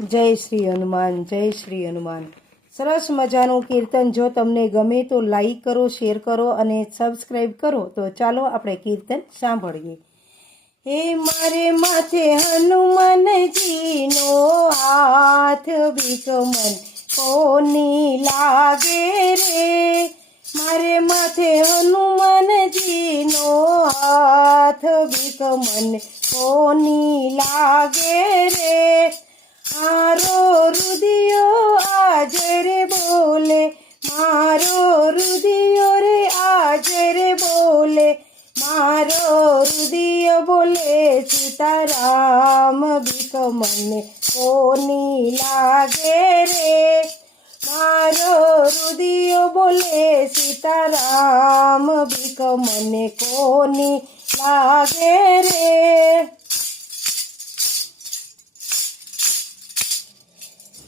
જય શ્રી હનુમાન, જય શ્રી હનુમાન. સરસ મજાનું કીર્તન જો તમને ગમે તો લાઈક કરો, શેર કરો અને સબસ્ક્રાઈબ કરો. તો ચાલો આપણે કીર્તન સાંભળીએ. હે મારે માથે હનુમાનજીનો હાથ, બીક મન કોની લાગે રે. મારે માથે હનુમાનજીનો હાથ, બીક મન કોની લાગે રે. મારો રુદિયો આજે રે બોલે, મારો રુદિયો રે આજે રે બોલે. મારો રુદિય બોલે સીતારામ, બીક મને કોની લાગે રે. મારો રુદિયો બોલે સીતારામ, બીક મને કોની લાગે રે.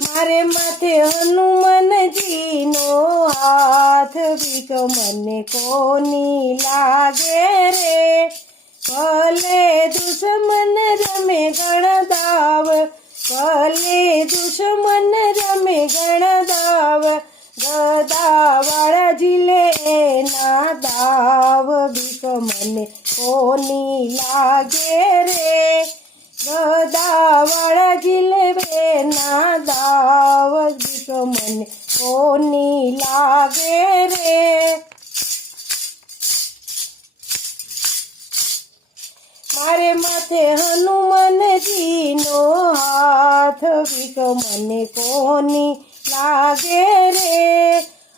મારે માથે હનુમાનજીનો હાથ, બીક મને કોની લાગે રે. ભલે દુશ્મન રમે ગણદાવ, ભલે દુશ્મન રમે ગણદાવ, ગદાવાળા ઝીલે ના દાવ, બીક મને કોની લાગે રે. ગદાવાળા ઝીલે ના દાવ, બીક મને કોની લાગે રે. મારે માથે હનુમાનજીનો હાથ, બીક મને કોની લાગે રે.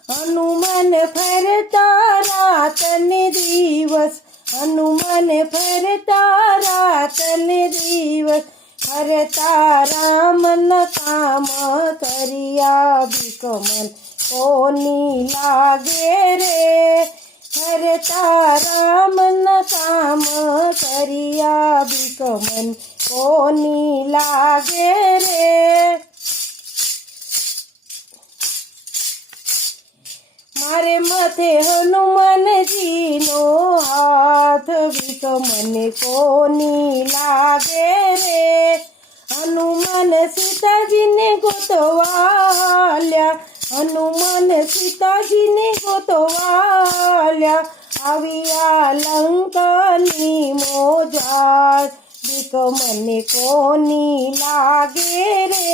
હનુમાન ફરતા રાત ને દિવસ, હનુમાન ફરતા રાત ને દિવસ, ફરતા રામના કામ કર્યા, બીક મન કોની લાગે રે. ફરતા રામના કામ કર્યા, બીક મન કોની લાગે રે. મારે માથે હનુમાનજીનો હાથ, બીક મને કોની લાગે રે. હનુમાન સીતાજીને ગોતવાલ્યા, હનુમાન સીતાજીને ગોતવાલ્યા, આવ્યા લંકાની મોજાર, બીક મને કોની લાગે રે.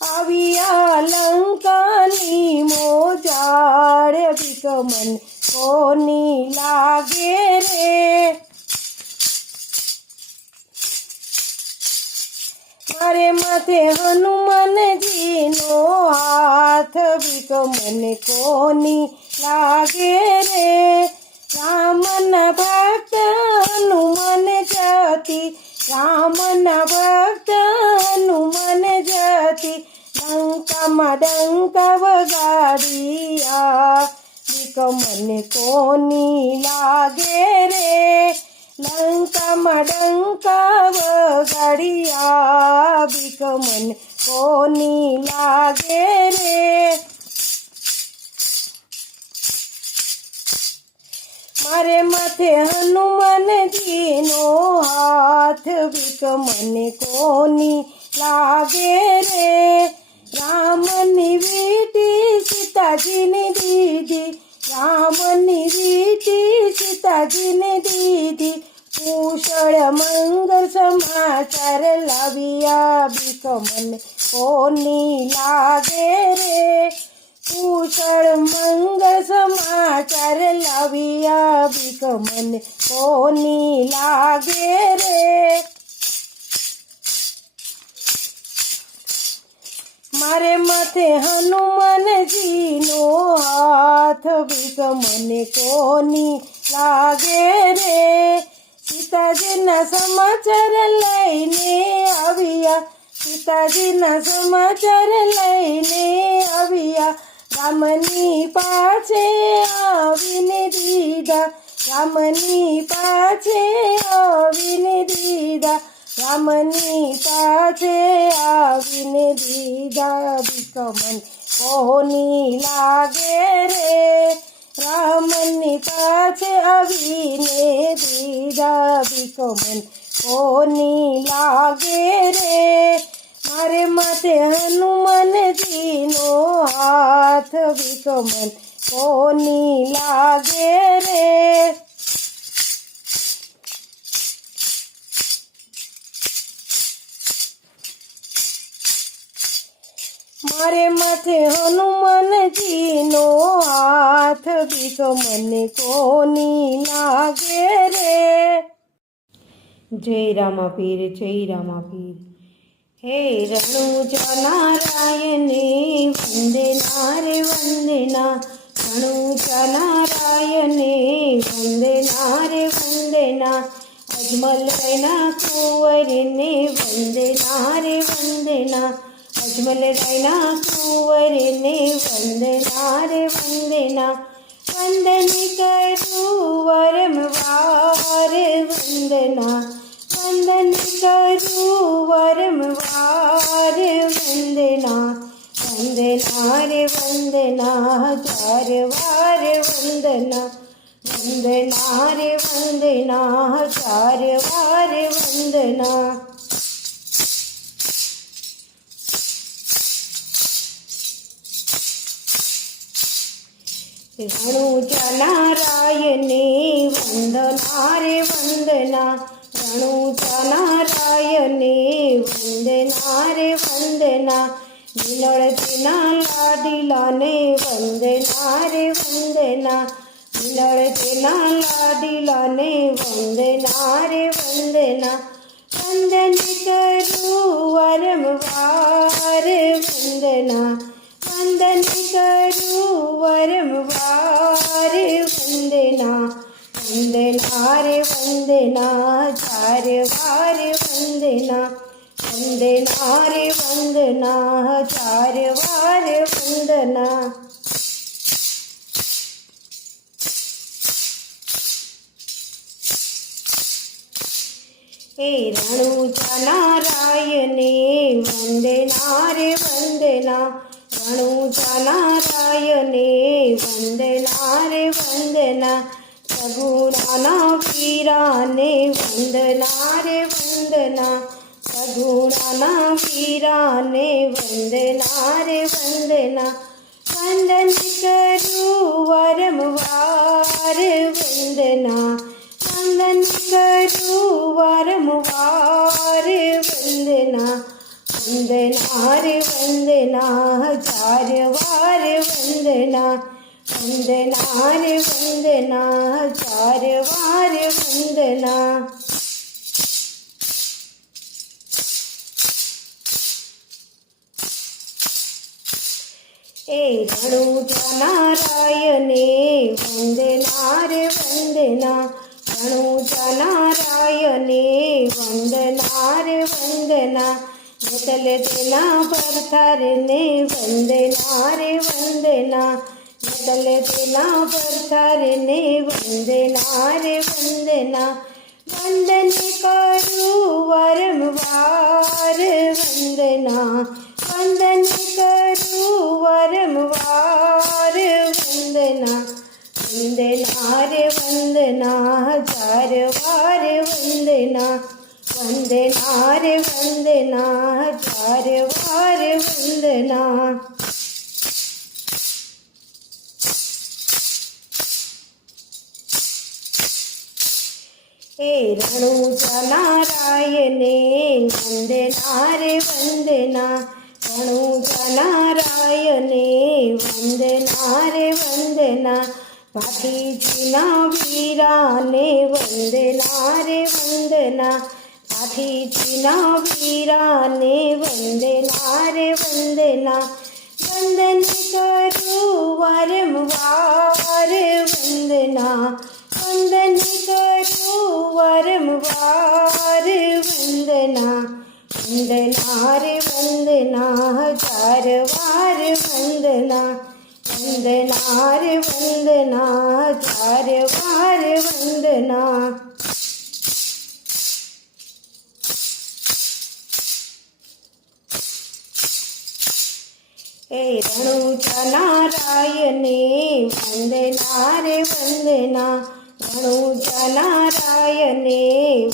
આવ્યા લંકાની મોજાર, બીક મને કોની લાગે રે. મારે માથે હનુમાનજીનો હાથ, બીક મને કોની લાગે રે. રામના ભક્ત હનુમાન જતી, રામના ભક્ત હનુમાન જતી, લંકામાં ડંકા વગાડ્યા, બીક મને કોની લાગે રે. લંકામાં ડંકા વગાડ્યા, બીક મને કોની લાગે રે. મારે માથે હનુમાનજીનો હાથ, બીક મને કોની લાગે રે. રામની વીટી સીતાજીને દીધી, રામની વીટી સીતાજીને દીધી, કુશળ મંગળ સમાચાર લાવ્યા, બીક મને કોની લાગે રે. કુશળ મંગળ સમાચાર લાવ્યા, બીક મને કોની લાગે રે. મારે માથે હનુમાનજીનો હાથ, બીક મને કોની લાગે રે. સીતાજીના સમાચાર લઈને આવ્યા, સીતાજીના સમાચાર લઈને આવ્યા, રામની પાછે આવીને દીધા, રામની પાછે આવીને દીધા, રામની પાછે આવીને દીધા, બીક મને કોની લાગે રે. રામની પાછે આવીને દીધા, બીક મને કોની લાગે રે. મારે માથે હનુમાનજીનો હાથ વિકમન કોની લાગે રે. મારે માથે હનુમાનજીનો હાથ વિકમન કોની લાગે રે. જય રામાપીર, જય રામાપીર. હે રણુજા નારાયણે વંદના રે વંદના, રણુજા નારાયણે વંદના રે વંદના, અજમલ રૈના કુંવરને વંદના રે વંદના, અજમલ રૈના કુંવરને વંદના રે વંદના, વંદન કરું વારંવાર વંદના, વંદન કરું વારંવાર વંદના, વંદના રે વંદના ચાર વાર વંદના, વંદના રે વંદના ચાર વાર વંદના. રણુજા નારાયણે વંદના રે વંદના, રણુજા નારાયણે વંદના રે વંદના, નિનળજીના લાડીલાને વંદના રે વંદના, નિનળજીના લાડીલાને વંદના રે વંદના, વંદન કરું વારંવાર વંદના, વંદન કરું વારંવાર વંદના, વંદના રે વંદના ચાર વાર વંદના, વંદના રે વંદના ચાર વાર વંદના. હે રણુજા નારાયણે વંદના રે વંદના, રણુજા નારાયણે વંદના રે વંદના, સગુણાના વીરાને વંદના રે વંદના, સગુણાના વીરાને વંદના રે વંદના, વંદન કરું વારંવાર વંદના, વંદન કરું વારંવાર વંદના, વંદના રે વંદના ચાર વાર વંદના, વંદના રે વંદના ચાર વાર વંદના. હે રણુજા નારાયણે વંદના રે વંદના, રણુજા નારાયણે વંદના રે વંદના, નેતલ તેના પરથારને વંદના રે વંદના, નેતલ તેના પરથારને વંદના રે વંદના, વંદન કરું વારંવાર વંદના, વંદન કરું વારંવાર વંદના, વંદના રે વંદના ચાર વાર વંદના, વંદના રે વંદના ચાર વાર વંદના. હે રણુજા નારાયણે વંદના રે વંદના, રણુજા નારાયણે વંદના રે વંદના, ભાતીજીના વીરાને વંદના રે વંદના, ભાતીજીના વીરાને વંદના રે વંદના, વંદન કરું વારંવાર વંદના, વંદન કરું વારંવાર વંદના, વંદના રે વંદના ચાર વાર વંદના, વંદના રે વંદના ચાર વાર વંદના. હે રણુજા નારાયણે વંદના રે વંદના, રણુજા નારાયણે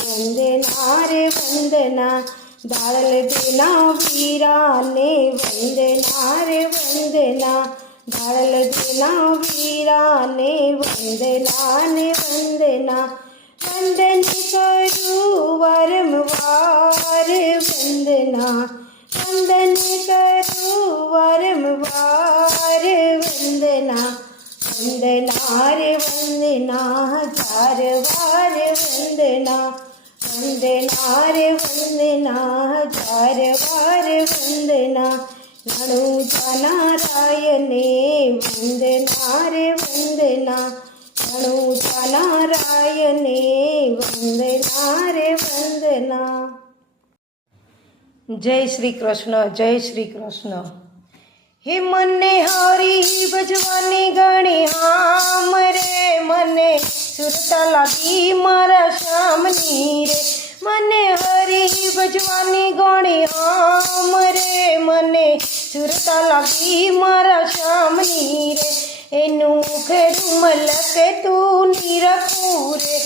વંદના રે વંદના, દાળલ દેના વીરાને વંદના રે વંદના, દાળલ દેના વીરાને વંદના ને વંદના, વંદન કરું વારંવાર વંદના, વંદન કરું વારંવાર વંદના, વંદના રે વંદના હજાર વાર વંદના, વંદના રે વંદના હજાર વાર વંદના, જાણું જાનારાયને વંદના રે વંદના, જાણું જાનારાયને વંદના રે વંદના. જય શ્રી કૃષ્ણ, જય શ્રી કૃષ્ણ. હે મને હરી ભજવાની ગણી હામ રે, મને સુરતા લાગી મારા શ્યામની રે, મને હરી ભજવાની ગણી હામ રે, મને સુરતા લાગી મારા શ્યામની રે, એનું મુખ મલક તું નિરખું રે,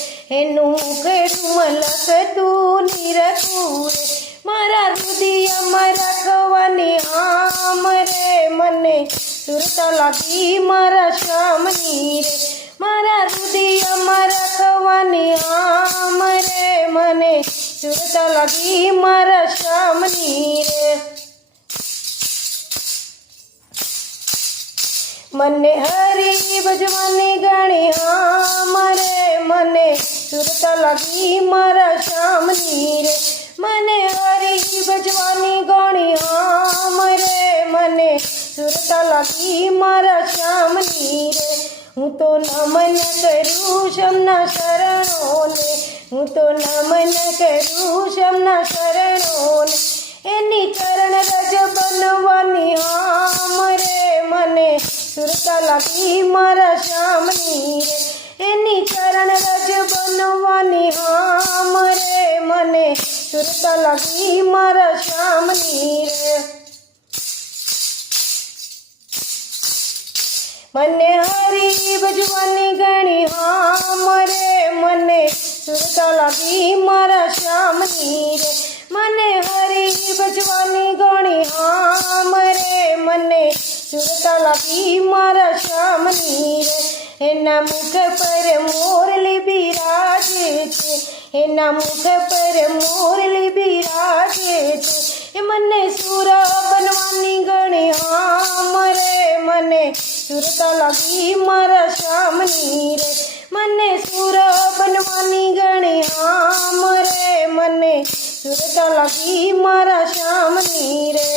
એનું મુખ મલક તું નિરખું રે, મારા હૃદયમાં રાખવાની આમ રે, મને સુરતા લાગી મારા શ્યામની રે, મારા હૃદયમાં રાખવાની આમ રે, મને સુરતા લાગી મારા શ્યામની રે. મને હરી ભજવાની ગણી હામ રે, મને સુરતા લાગી મારા શ્યામની રે, મને હરી ભજવાની ગણી હામ રે, મને સુરતા લાગી મારા શ્યામની રે. હું તો નમન કરું શમના શરણોને, હું તો નમન કરું શમના શરણોને, એની ચરણ રજ બનવાની હામ રે, મને સુરતા લાગી મારા શ્યામની રે, એની ચરણ રજ બનવાની હામ રે, મને સુરતા લાગી મારા શ્યામની રે. મને હરી ભજવાની ગણી હામ રે, મને સુરતા લાગી મારા શ્યામની રે, મને હરી ભજવાની ગણી હામ રે, મને સુરતા લાગી મારા શ્યામની રે. એના મુખ પર મોરલી બિરાજે છે, એના મુખ પર મોરલી બિરાજે છે, એ મને સુર બનવાની ગણી હામ રે, મને સુરતા લાગી મારા શ્યામની રે, મને સુર બનવાની ગણી હામ રે, મને સુરતા લાગી મારા શ્યામની રે.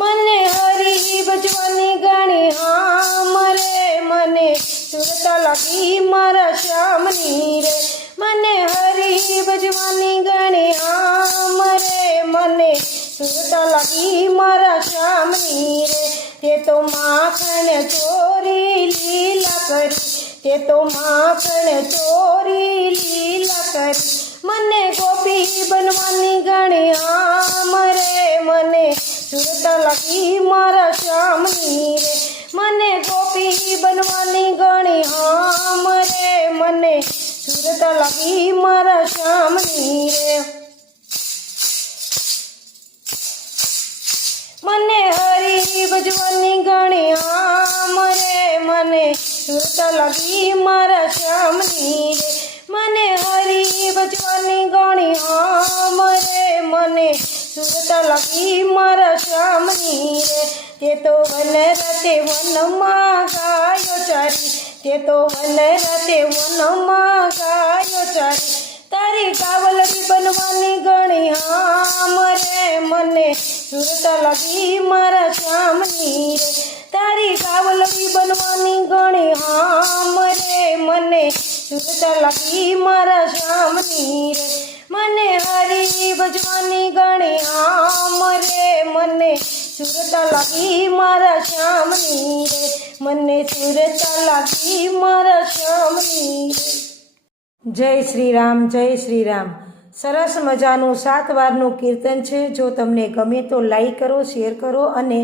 મને હરી ભજવાની ગણી હામ રે, મને સુરતા લાગી મારા શ્યામની રે, મને હરી ભજવાની ગણી હામ રે, મને સુરતા લાગી મારા શ્યામની રે. તે તો માખણ ચોરી લીલા કરી, તે તો માખણ ચોરી લીલા કરી, મને ગોપી બનવાની ગણી હામ રે, મને સુરતા લાગી મારા શ્યામની રે, મને ગોપી બનવાની ગણી હામ રે, મને સુરતા લાગી મારા શ્યામની રે. મને હરી ભજવાની ગણી હામ રે, મને સુરતા લાગી મારા શ્યામની રે, મને હરી ભજવાની ગણી હામ રે, મને સુરતા લાગી મારા શ્યામની રે. તે તો વન રતે વનમાં ગાયો ચારી, તે તો વન રતે વનમાં ગાયો ચારી, તારી કાવલડી બનવાની ગણી હામ રે, મને સુરતા લાગી મારા શ્યામની રે, તારી કાવલડી બનવાની ગણી હામ રે, મને સુરતા લાગી મારા શ્યામની રે. મને હરી ભજવાની ગણી હામ રે, મને સુરતા લાગી મારા શ્યામની રે, મને સુરતા લાગી મારા શ્યામની રે. જય શ્રી રામ, જય શ્રી રામ. સરસ મજાનું 7 વારનું કીર્તન છે. જો તમને ગમે તો લાઈક કરો, શેર કરો અને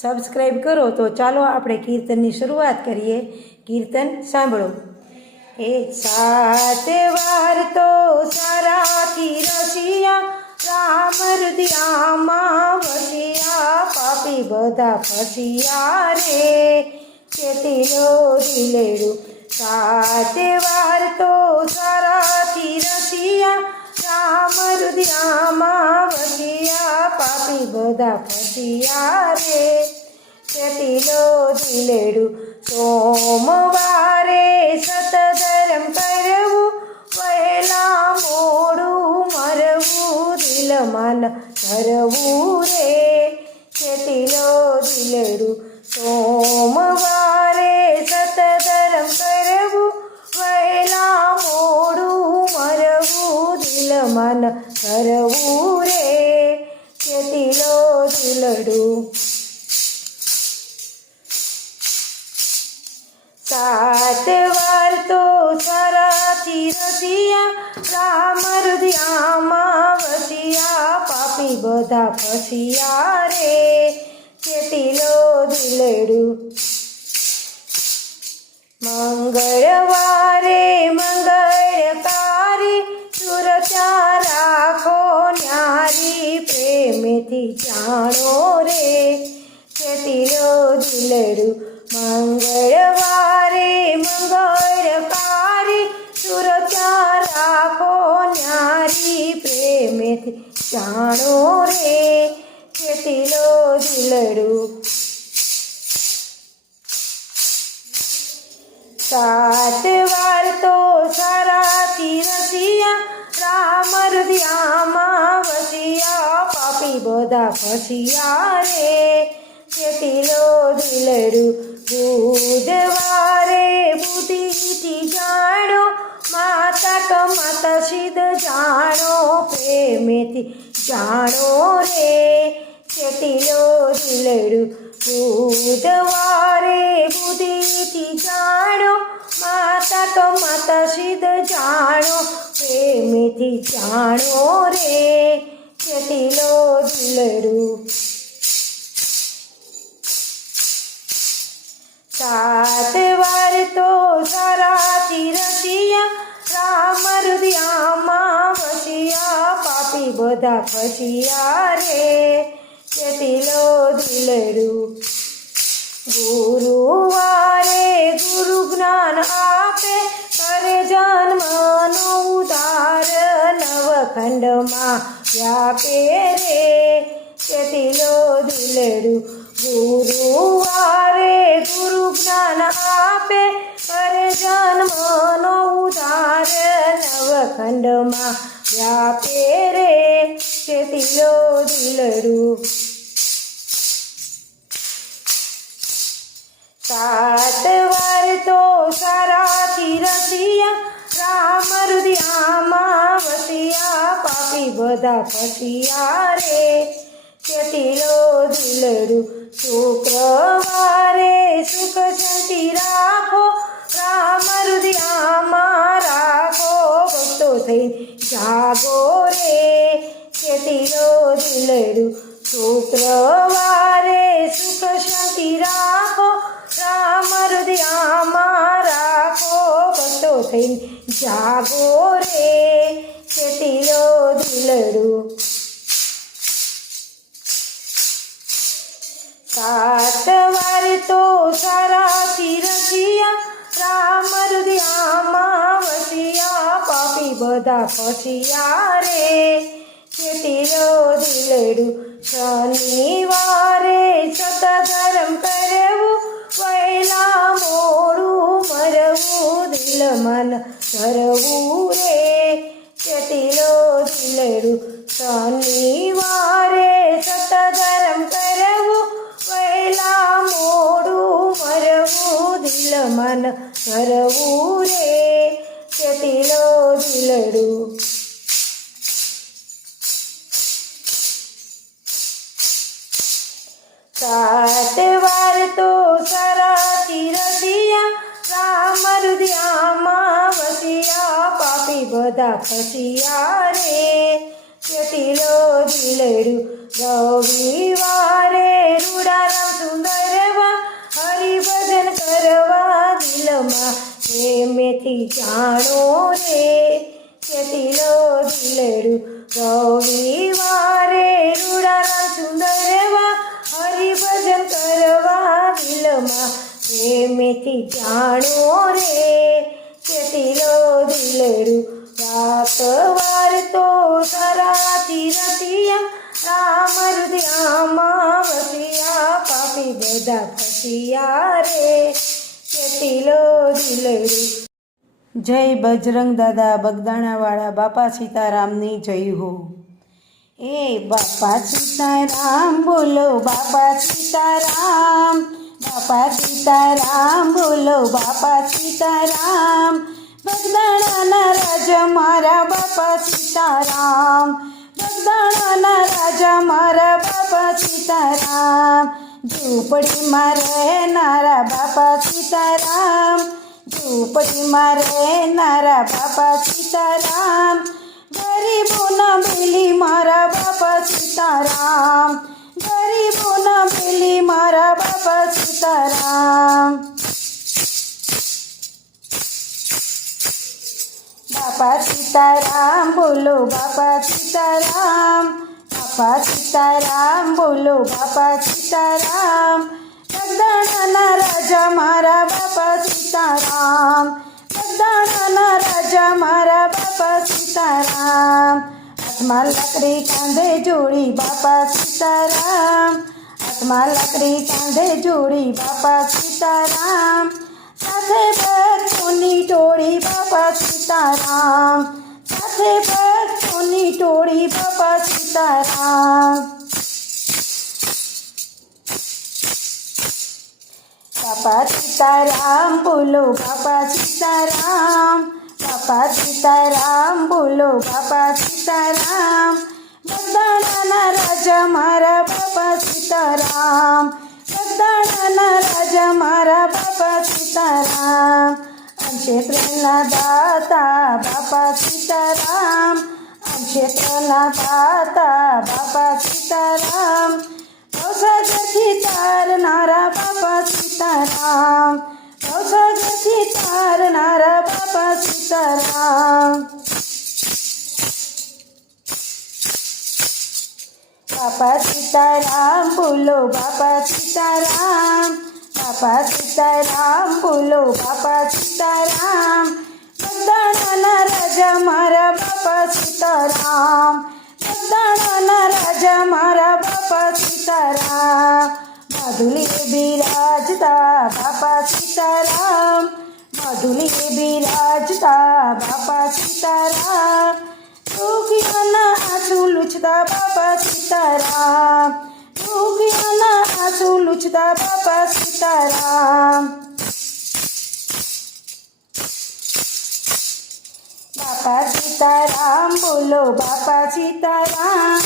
સબસ્ક્રાઈબ કરો. તો ચાલો આપણે કીર્તનની શરૂઆત કરીએ. કીર્તન સાંભળો. એ 7 વાર તો સારાથી રસિયા રામ હૃદયામાં વસિયા પાપી બધા ફસિયા રે ચેતીલો દિલેડું 7 વાર તો સારાથી રસિયા રામ હૃદયામાં વસિયા પાપી બધા ફસિયા રે ચેતીલો દિલેડું સોમવારે સતધર્મ કરવું વહેલા મોડું મરવું દિલમાં ધરવું રે ચેતીલો દિલડું સોમવારે સતધર્મ કરવું વહેલા મોડું મરવું દિલમાં ધરવું રે ચેતીલો દિલડું 7 વાર તો સારાથી રસિયા રામ હૃદયામાં વસિયા પાપી બધા ફસિયા રે ચેતીલો દિલડું મંગળવારે મંગળકારી સુરતા રાખો ન્યારી પ્રેમથી જાણો રે ચેતીલો દિલડું મંગળવારે મંગળકારી સુરતા રાખો ન્યારી પ્રેમથી જાણો રે ચેતીલો દિલડું 7 વાર તો સારાથી રસિયા રામ હૃદયામાં વસિયા પાપી બધા ફસિયા રે ચેતીલો દિલડું બુધવારે બુદ્ધિથી જાણો માતા કમાતા સિદ્ધ જાણો પ્રેમેથી જાણો રે ચેતીલો દિલડું બુધવારે બુદ્ધિથી જાણો માતા કમાતા સિદ્ધ જાણો પ્રેમેથી જાણો રે ચેતીલો દિલડું 7 વાર તો સારાથી રસિયા રામ હૃદયામાં વસિયા પાપી બધા ફસિયા રે ચેતીલો દિલડું ગુરુવારે ગુરુ જ્ઞાન આપે કરે જન્મનો ઉદ્ધાર નવખંડમાં વ્યાપે રે ચેતીલો દિલડું ગુરુવારે ગુરુ જ્ઞાન આપે કરે જન્મનો ઉદ્ધાર નવખંડમાં વ્યાપે રે ચેતીલો દિલડું 7 વાર તો સારાથી રસિયા રામ હૃદયામાં વસિયા પાપી બધા ફસિયા રે ચેતીલો દિલડું શુક્રવારે સુખ શાંતિ રાખો રામ હૃદયામાં રાખો ભક્તો થઈ જાગો રે ચેતીલો દિલડું શુક્રવારે સુખ શાંતિ રાખો રામ હૃદયામાં રાખો ભક્તો થઈ જાગો રે ચેતીલો દિલડું 7 વાર તો સારાથી રસિયા રામ હૃદયામાં વસિયા પાપી બધા ફસિયા રે ચેતીલો દિલડું શનિવારે સતધર્મ કરવું વહેલા મોડું મરવું દિલમાં ધરવું રે ચેતીલો દિલડું શનિવારે સતધર્મ કરવું વહેલા મોડું મરવું દિલમાં ધરવું રે ચેતીલો દિલડું 7 વાર તો સારાથી રસિયા રામ હૃદયામાં વસિયા પાપી બધા ફસિયા રે ચેતીલો દિલડું રવિવારે રૂડારામ સુંદરવા હરિભજન કરવા દિલમાં પ્રેમેથી જાણો રે ચેતીલો દિલડું રવિવારે રૂડાના સુંદરવા હરિભજન કરવા દિલમાં પ્રેમેથી જાણો રે ચેતીલો દિલડું રાત વાર તો તારાથી રતિયા રામ હૃદયામાં વસિયા પાપી બધા ફસિયા રે ચેતીલો દિલડું. જય બજરંગ દાદા બગદાણાવાળા બાપા સીતારામની જય હો. એ બાપા સીતારામ બોલો બાપા સીતારામ, બાપા સીતારામ બોલો બાપા સીતારામ, બગદાણાના રાજા મારા બાપા સીતારામ, બગદાણાના રાજા મારા બાપા સીતારામ, ઝૂંપડીમાં રહેનારા બાપા સીતારામ, ઝૂંપડીમાં રહેનારા બાપા સીતારામ, ગરીબોના બેલી મારા બાપા સીતારામ, ગરીબોના બેલી મારા બાપા સીતારામ. બાપા સીતારામ બોલો બાપા સીતારામ, બાપા સીતારામ બોલો બાપા સીતારામ, બગદાણાના રાજા મારા બાપા સીતારામ, બગદાણાના રાજા મારા બાપા સીતારામ, હાથમાં લાકડી કાંધે જોડી બાપા સીતારામ, હાથમાં લાકડી કાંધે જોડી બાપા સીતારામ, સાથે ભક્તોની ટોળી બાપા સીતારામ, સાથે ભક્તોની ટોળી બાપા સીતારામ. બાપા સીતારામ બોલો બાપા સીતારામ, બાપા સીતારામ બોલો બાપા સીતારામ, બગદાણાના રાજા મારા બાપા સીતારામ, બગદાણાના રાજા મારા બાપા સીતારામ, ક્ષેત્રના દાતા બાપા સીતારામ, ક્ષેત્રના દાતા બાપા સીતારામ, ભવસાગરથી તારનારા બાપા સીતારામ, ભવસાગરથી તારનારા બાપા સીતારામ. બાપા સીતારામ બોલો બાપા સીતારામ, બાપા સીતારામ બોલો બાપા સીતારામ, બગદાણાના રાજા મારા બાપા સીતારામ, બગદાણાના રાજા મારા બાપા સીતારામ, માધુલીએ બિરાજતા બાપા સીતારામ, માધુલીએ બિરાજતા બાપા સીતારામ, દુખિયાના આંસુ લૂછતા બાપા સીતારામ, દુખિયાના આંસુ લૂછતા બાપા સીતારામ. બાપા સીતારામ બોલો બાપા સીતારામ,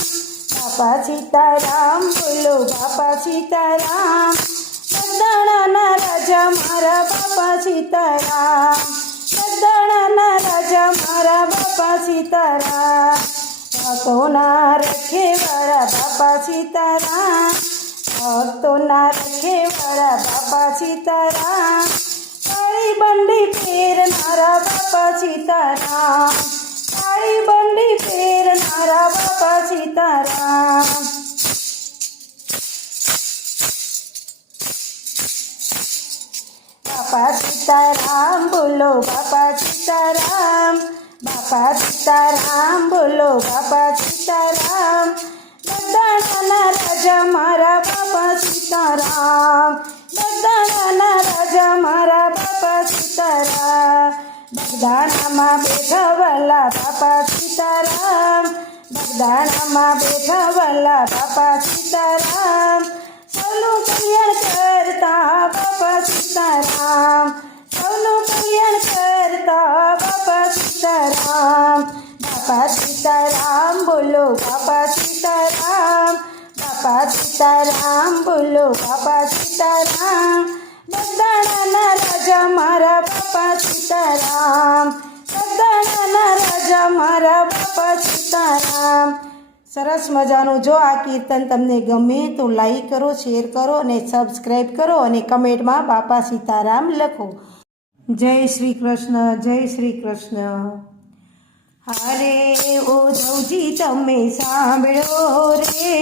બાપા સીતારામ બોલો બાપા સીતારામ, બગદાણાના રાજા મારા બાપા સીતારામ, બગદાણાના રાજા મારા બાપા સીતારામ, ભક્તોના રખેવાળા બાપા સીતારામ, ભક્તોના રખેવાળા બાપા સીતારામ, કાળી બંડી ફેરનારા બાપા સીતારામ, કાળી બંડી ફેરનારા બાપા સીતારામ. બાપા સીતારામ બોલો બાપા સીતારામ, બાપા સીતારામ બોલો બાપા સીતારામ, બગદાણાના રાજા મારા બાપા સીતારામ, બગદાણાના રાજા મારા બાપા સીતારામ, બગદાણામાં બેઠા વાલા બાપા સીતારામ, બગદાણામાં બેઠા વાલા બાપા સીતારામ, સૌનું કલ્યાણ કરતા બાપા સીતારામ, સૌનું કલ્યાણ કરતા બાપા સીતારામ. બાપા સીતારામ બોલો બાપા સીતારામ, બાપા સીતારામ બોલો બાપા સીતારામ, બગદાણાના રાજા મારા બાપા સીતારામ, બગદાણાના રાજા મારા બાપા સીતારામ. સરસ મજાનું. જો આ કીર્તન તમને ગમે તો લાઈક કરો, શેર કરો અને સબસ્ક્રાઈબ કરો અને કમેન્ટમાં બાપા સીતારામ લખો. જય શ્રી કૃષ્ણ, જય શ્રી કૃષ્ણ. હારે ઉદ્ધવજી તમે સાંભળો રે,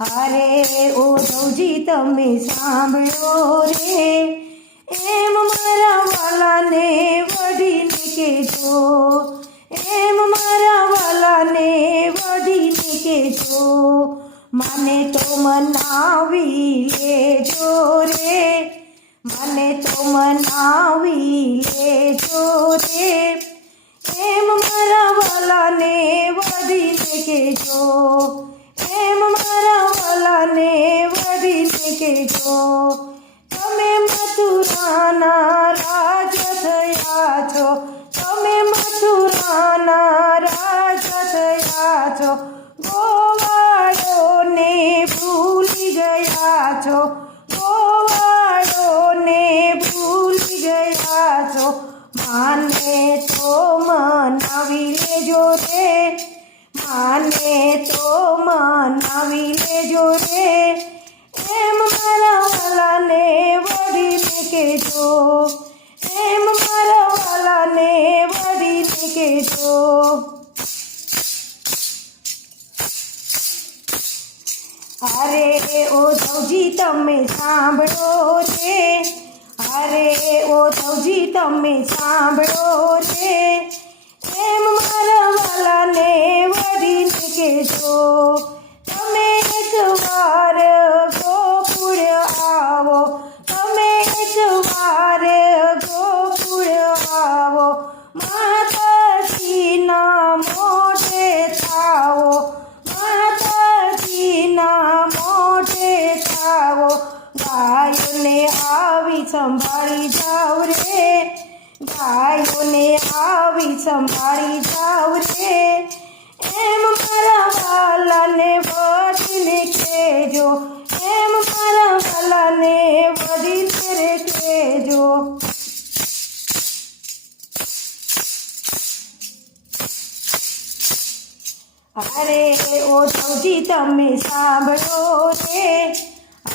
હારે ઉદ્ધવજી તમે સાંભળો રે, એમ મારા વાલાને વઢીને કહેજો, એમ મારા વાલાને વઢીને કહેજો, મને તો મનાવી લેજો રે, મને તો મનાવી લેજો રે, એમ મારા વાલાને વઢીને કહેજો, એમ મારા વાલાને વઢીને કહેજો. તમે મથુરાના રાજ થયા છો, તમે મથુરાના રાજ થયા છો, ગોવાળોને ભૂલી ગયા છો, ગોવાળોને ભૂલી ગયા છો, માને તો મનાવી લેજો રે, માને તો મનાવી લેજો રે, એમ મારા વાલાને વઢીને કહેજો, એમ મારા વાલાને વઢીને કહેજો. અરે ઉદ્ધવજી તમે સાંભળો રે, અરે ઉદ્ધવજી તમે સાંભળો રે, એમ મારા વાલાને વઢીને કહેજો. તમે એકવાર ગોકુળ આવો, તમે એકવાર ગોકુળ આવો, માતાજીના મોઢે થાવો, માતાજીના મોઢે થાવો, ગાયોને આવી સંભાળી જાવ રે, ગાયોને આવી સંભાળી જાવ રે, એમ મારા વાલાને વઢીને કહેજો, એમ મારા વાલાને વઢીને કહેજો. અરે ઉદ્ધવજી તમે સાંભળો રે,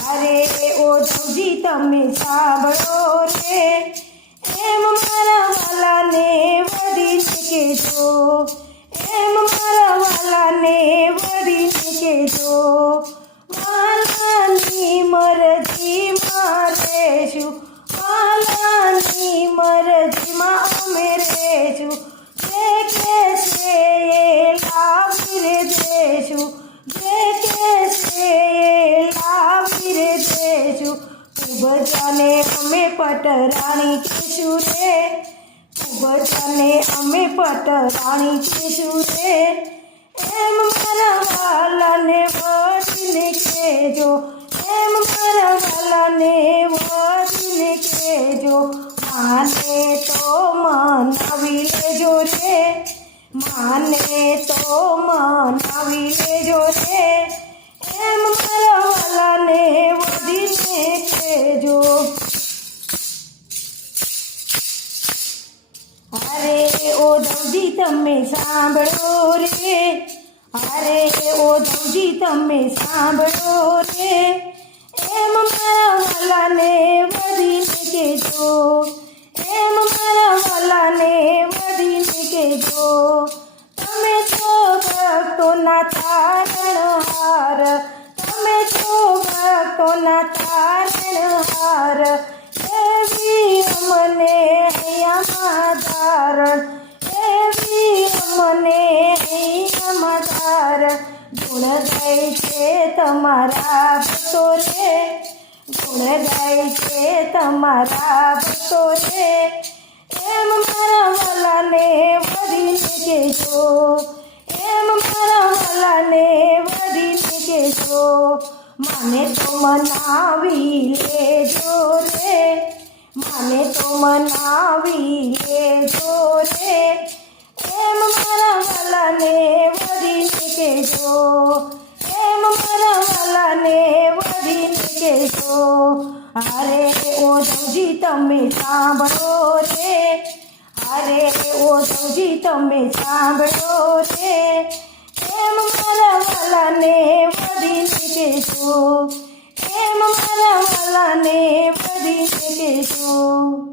અરે ઉદ્ધવજી તમે સાંભળો રે, એમ મારા વાલાને વઢીને કહેજો, એમ મારા વાલાને વઢીને કહેજો. વાલાની મરજીમાં રહેશું, વાલાની મરજીમાં અમે રહેશું, જે કે છે એ લાવી રે દેશું, જે કે છે એ લાવી રે દેશું. બધાને અમે પટરાણી કહેશું રે, બધાને અમે પટરાણી કહેશું રે, એમ મારા વાલાને વઢીને કહેજો, એમ મારા વાલાને વઢીને કહેજો. માને તો મનાવી લેજો રે, માને તો મનાવી લેજો રે, એમ મારા વાલાને વઢીને કહેજો. અરે ઉદ્ધવજી તમે સાંભળો રે, અરે ઉદ્ધવજી તમે સાંભળો રે, એમ મારા વાલાને વઢીને કહેજો, એમ મારા વાલાને વઢીને કહેજો. તમે છો ભક્તોના તારણહાર, તમે છો ભક્તોના તારણહાર, એવી અમને અહીંયામાં ધારણ, એવી અમને અહીંયામાં ધારણ. ગુણ ગાય છે તમારા ભક્તો રે, ગુણ ગાય છે તમારા ભક્તો રે, એમ મારા વાલાને વઢીને કહેજો, એમ મારા વાલાને વઢીને કહેજો. મને તો મનાવી લેજો રે, મને તો મનાવી લેજો રે, એમ મારા વાલાને વઢીને કહેજો, એમ મારા વાલાને વઢીને કહેજો. અરે ઉદ્ધવજી તમે સાંભળો રે, અરે ઉદ્ધવજી તમે સાંભળો રે, એમ મારા વાલાને વઢીને કહેજો, એમ મારા વાલાને વઢીને કહેજો.